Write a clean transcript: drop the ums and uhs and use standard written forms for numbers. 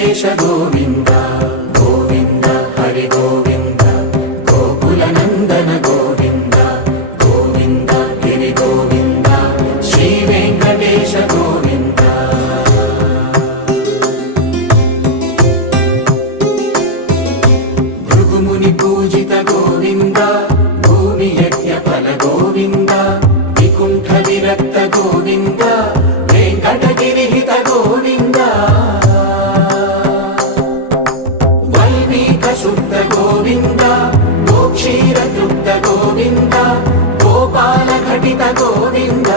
ವೆಂಕಟೇಶ ಗೋವಿಂದ ಗೋವಿಂದ ಹರಿ ಗೋವಿಂದ ಗೋಕುಲ ನಂದನ ಗೋವಿಂದ ಗೋವಿಂದ ಗಿರಿ ಗೋವಿಂದ ಶ್ರೀ ವೆಂಕಟೇಶ ಗೋವಿಂದ ಭೃಗುಮುನಿ ಪೂಜಿತ ಗೋವಿಂದ ಭೂಮಿ ಯಜ್ಞ ಫಲ ಗೋವಿಂದ ವಿಕುಂಠ ವಿರಕ್ತ ಗೋವಿಂದ ವೆಂಕಟಗಿರಿ ಹಿತ ಗೋವಿಂದ ವಲ್ಮೀಕ ಶುದ್ಧ ಗೋವಿಂದ ಗೋಕ್ಷೀರ ತೃಪ್ತ ಗೋವಿಂದ ಗೋಪಾಲ ಘಟಿತ ಗೋವಿಂದ